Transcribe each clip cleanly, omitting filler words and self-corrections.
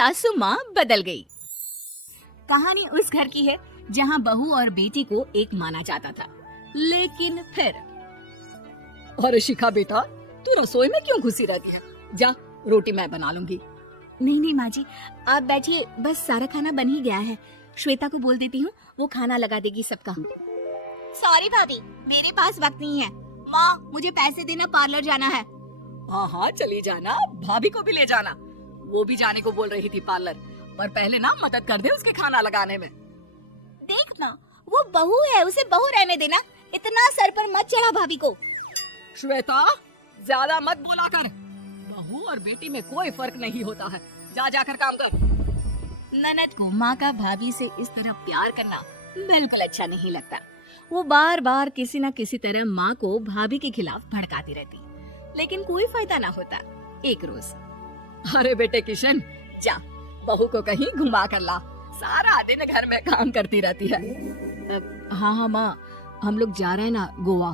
सासू माँ बदल गई। कहानी उस घर की है जहाँ बहू और बेटी को एक माना जाता था, लेकिन फिर अरे शिखा बेटा, तू रसोई में क्यों घुसी रहती है? जा, रोटी मैं बना लूंगी। नहीं माँ जी, आप बैठिए, बस सारा खाना बन ही गया है। श्वेता को बोल देती हूँ, वो खाना लगा देगी सबका। सॉरी भाभी, मेरे पास वक्त नहीं है। माँ, मुझे पैसे देना, पार्लर जाना है। हाँ चली जाना, भाभी को भी ले जाना। वो भी जाने को बोल रही थी पार्लर, पर पहले ना मदद कर दे उसके खाना लगाने में। देख ना, वो बहू है, उसे बहू रहने देना, इतना सर पर मत चढ़ा भाभी को। श्वेता, ज्यादा मत बोला कर। बहू और बेटी में कोई फर्क नहीं होता है। जा जाकर काम कर। ननद को माँ का भाभी से इस तरह प्यार करना बिल्कुल अच्छा नहीं लगता। वो बार बार किसी न किसी तरह माँ को भाभी के खिलाफ भड़काती रहती, लेकिन कोई फायदा ना होता। एक रोज, अरे बेटे किशन, जा बहू को कहीं घुमा कर ला, सारा दिन घर में काम करती रहती है। हाँ माँ, हम लोग जा रहे हैं ना गोवा।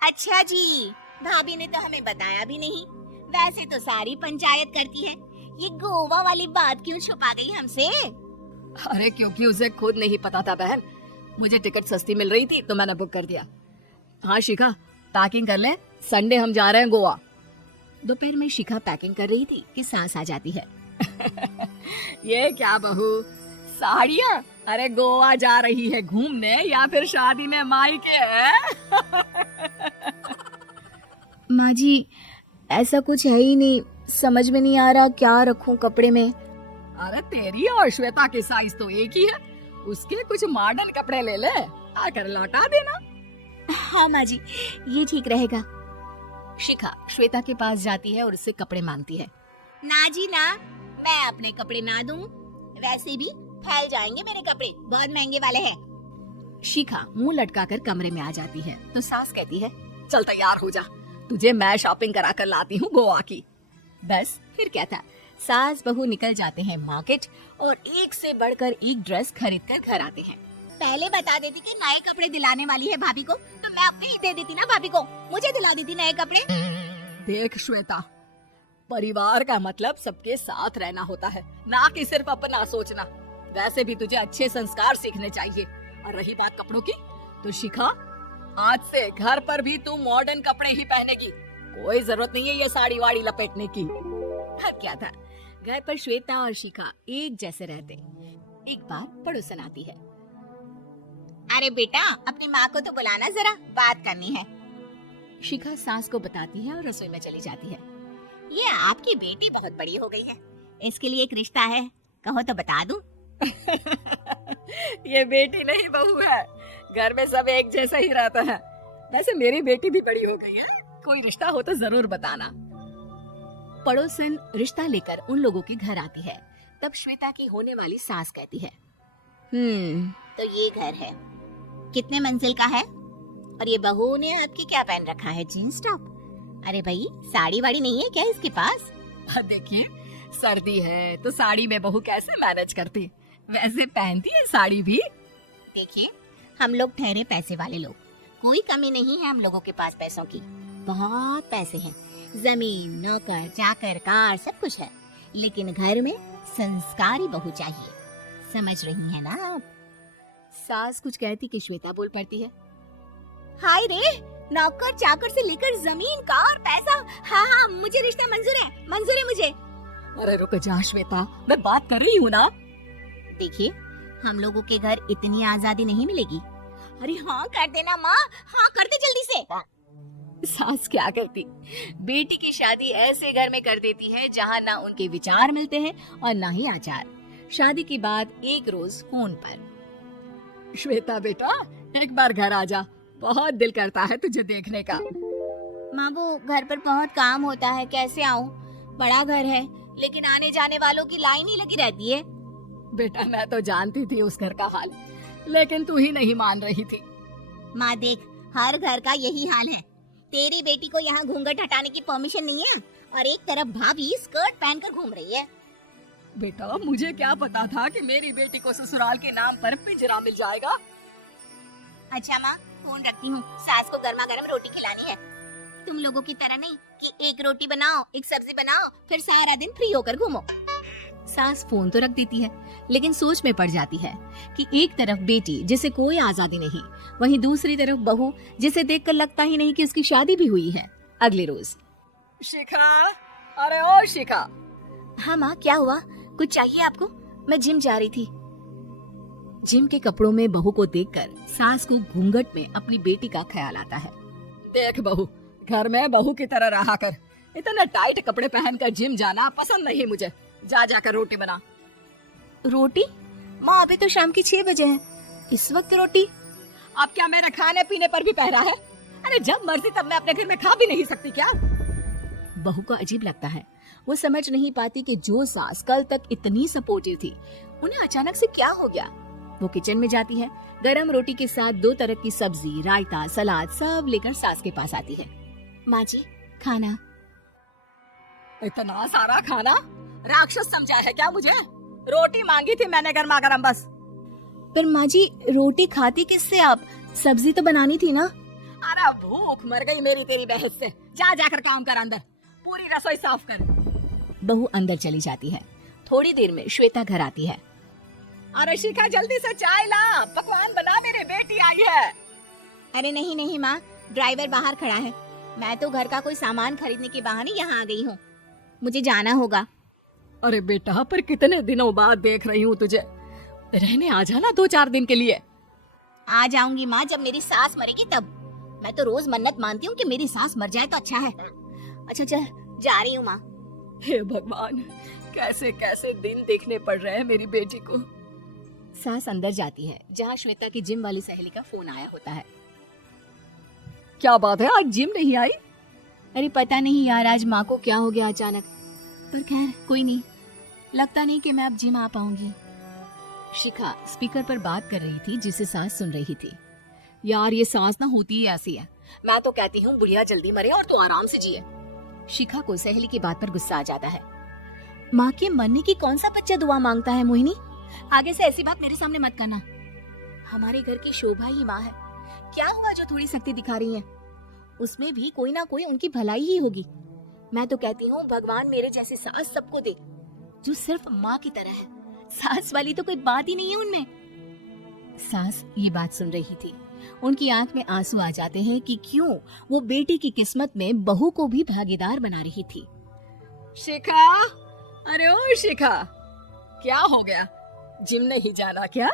अच्छा जी, भाभी ने तो हमें बताया भी नहीं। वैसे तो सारी पंचायत करती है, ये गोवा वाली बात क्यों छुपा गई हमसे? अरे क्योंकि उसे खुद नहीं पता था बहन। मुझे टिकट सस्ती मिल रही थी तो मैंने बुक कर दिया। हाँ शिखा, पैकिंग कर ले, संडे हम जा रहे हैं गोवा। दोपहर में शिखा पैकिंग कर रही थी कि सास आ जाती है। ये क्या बहू, साड़ियाँ? अरे गोवा जा रही है घूमने या फिर शादी में मायके है? माँ जी, ऐसा कुछ है ही नहीं, समझ में नहीं आ रहा क्या रखूं कपड़े में। अरे तेरी और श्वेता की साइज तो एक ही है, उसके कुछ मॉडर्न कपड़े ले ले, आकर लौटा देना। हाँ माँ जी, ये ठीक रहेगा। शिखा श्वेता के पास जाती है और उससे कपड़े मांगती है। ना जी ना, मैं अपने कपड़े ना दूं, वैसे भी फैल जाएंगे मेरे कपड़े, बहुत महंगे वाले हैं। शिखा मुंह लटकाकर कमरे में आ जाती है तो सास कहती है, चल तैयार हो जा, तुझे मैं शॉपिंग करा कर लाती हूँ गोवा की। बस फिर क्या था, सास बहू निकल जाते हैं मार्केट और एक से बढ़कर एक ड्रेस खरीद कर घर आते हैं। पहले बता देती कि नए कपड़े दिलाने वाली है भाभी को, तो मैं अपने ही दे देती ना भाभी को, मुझे दिला देती नए कपड़े। देख श्वेता, परिवार का मतलब सबके साथ रहना होता है, ना कि सिर्फ अपना सोचना। वैसे भी तुझे अच्छे संस्कार सीखने चाहिए। और रही बात कपड़ों की, तो शिखा, आज से घर पर भी तू मॉडर्न कपड़े ही पहनेगी, कोई जरूरत नहीं है ये साड़ी वाड़ी लपेटने की। क्या था, घर पर श्वेता और शिखा एक जैसे रहते। एक बार पड़ोसन आती है। अरे बेटा, अपनी माँ को तो बुलाना, जरा बात करनी है। शिखा सास को बताती है और रसोई में चली जाती है। ये आपकी बेटी बहुत बड़ी हो गई है, इसके लिए एक रिश्ता है, कहो तो बता दूं। ये बेटी नहीं बहू है, घर में सब एक जैसा ही रहता है। वैसे मेरी बेटी भी बड़ी हो गई है, कोई रिश्ता हो तो जरूर बताना। पड़ोसन रिश्ता लेकर उन लोगों के घर आती है। तब श्वेता की होने वाली सास कहती है, तो ये घर है, कितने मंजिल का है? और ये बहू ने आपकी क्या पहन रखा है, जीन्स टॉप? अरे भाई, साड़ी वाड़ी नहीं है क्या इसके पास? देखिए, सर्दी है तो साड़ी में बहू कैसे मैनेज करती, वैसे पहनती है साड़ी भी। देखिए, हम लोग ठहरे पैसे वाले लोग, कोई कमी नहीं है हम लोगों के पास पैसों की, बहुत पैसे हैं, जमीन, नौकर चाकर, कार, सब कुछ है, लेकिन घर में संस्कारी बहू चाहिए, समझ रही है ना आप? सास कुछ कहती कि श्वेता बोल पड़ती है, हाय रे, नौकर चाकर से लेकर जमीन, कार, पैसा, हाँ, मुझे रिश्ता मंजूर है मुझे। अरे रुक जा श्वेता, मैं बात कर रही हूँ ना। देखिए, हम लोगों के घर इतनी आजादी नहीं मिलेगी। अरे हाँ कर देना माँ, हाँ कर दे जल्दी से। सास क्या करती, बेटी की शादी ऐसे घर में कर देती है जहाँ ना उनके विचार मिलते हैं और ना ही आचार। शादी के बाद एक रोज फोन पर, श्वेता बेटा, एक बार घर आ जा, बहुत दिल करता है तुझे देखने का। माँ, वो घर पर बहुत काम होता है, कैसे आऊँ? बड़ा घर है, लेकिन आने जाने वालों की लाइन ही लगी रहती है। बेटा, मैं तो जानती थी उस घर का हाल, लेकिन तू ही नहीं मान रही थी। माँ देख, हर घर का यही हाल है। तेरी बेटी को यहाँ घूंघट हटाने की परमिशन नहीं है और एक तरफ भाभी स्कर्ट पहनकर घूम रही है। बेटा, मुझे क्या पता था कि मेरी बेटी को ससुराल के नाम पर पिंजरा मिल जाएगा। अच्छा माँ, फोन रखती हूँ, सास को गर्मा गर्म रोटी खिलानी है। तुम लोगों की तरह नहीं कि एक रोटी बनाओ, एक सब्जी बनाओ, फिर सारा दिन फ्री होकर घूमो। सास फोन तो रख देती है, लेकिन सोच में पड़ जाती है कि एक तरफ बेटी जिसे कोई आजादी नहीं, वहीं दूसरी तरफ बहू जिसे देखकर लगता ही नहीं कि उसकी शादी भी हुई है। अगले रोज। शिखा, अरे ओ शिखा। हाँ माँ, क्या हुआ? कुछ चाहिए आपको? मैं जिम जा रही थी। जिम के कपड़ों में बहू को देखकर सास को घूंघट में अपनी बेटी का ख्याल आता है। देख बहू, घर में बहू की तरह रहा कर। इतना टाइट कपड़े पहनकर जिम जाना पसंद नहीं मुझे। जा जाकर रोटी बना। रोटी? माँ, अभी तो शाम की 6 बजे है, इस वक्त रोटी? अब क्या मेरे खाने पीने पर भी पहरा है? अरे जब मर्जी तब मैं अपने घर में खा भी नहीं सकती क्या? बहू को अजीब लगता है। वो समझ नहीं पाती कि जो सास कल तक इतनी सपोर्टिव थी, उन्हें अचानक से क्या हो गया। वो किचन में जाती है, गरम रोटी के साथ 2 तरह की सब्जी, रायता, सलाद सब लेकर सास के पास आती है। माँ जी, खाना। इतना सारा खाना? राक्षस समझा है क्या मुझे? रोटी मांगी थी मैंने गर्मा गर्म बस। पर माँ जी, रोटी खाती किससे आप? सब्जी तो बनानी थी ना। अरे भूख मर गई मेरी तेरी बहस से। जा जाकर काम कर, अंदर पूरी रसोई साफ कर। बहू अंदर चली जाती है। थोड़ी देर में श्वेता घर आती है। अरे शिखा, जल्दी से चाय ला, पकवान बना, मेरी बेटी आई है। अरे नहीं नहीं माँ, ड्राइवर बाहर खड़ा है। मैं तो घर का कोई सामान खरीदने के बहाने यहाँ आ गई हूँ, मुझे जाना होगा। अरे बेटा, पर कितने दिनों बाद देख रही हूँ तुझे। रहने आ जाना 2-4 दिन के लिए। आ जाऊंगी माँ, जब मेरी सास मरेगी तब। मैं तो रोज मन्नत मानती हूँ कि मेरी सास मर जाए तो अच्छा है। अच्छा चल, जा रही हूँ माँ। हे भगवान, कैसे कैसे दिन देखने पड़ रहे हैं मेरी बेटी को। सास अंदर जाती है, जहाँ श्वेता की जिम वाली सहेली का फोन आया होता है। क्या बात है, आज जिम नहीं आई? अरे पता नहीं यार, आज माँ को क्या हो गया अचानक। पर खैर कोई नहीं, लगता नहीं कि मैं अब जिम आ पाऊंगी। शिखा स्पीकर पर बात कर रही थी, जिसे सास सुन रही थी। यार ये सास ना होती ही ऐसी है। मैं तो कहती हूँ बुढ़िया जल्दी मरे और तू आराम से जिए। शिखा को सहेली की बात पर गुस्सा आ जाता है। माँ के मरने की कौन सा बच्चा दुआ मांगता है मोहिनी? आगे से ऐसी बात मेरे सामने मत करना। हमारे घर की शोभा ही माँ है। क्या हुआ जो थोड़ी शक्ति दिखा रही है? उसमें भी कोई ना कोई उनकी भलाई ही होगी। मैं तो कहती हूँ भगवान मेरे जैसी सास सबको दे, जो सिर्फ माँ की तरह है। सास वाली तो कोई बात ही नहीं है उनमें। सास ये बात सुन रही थी। उनकी आंख में आंसू आ जाते हैं कि क्यों वो बेटी की किस्मत में बहू को भी भागीदार बना रही थी। शिखा, अरे ओ शिखा, क्या हो गया? जिम नहीं जाना क्या?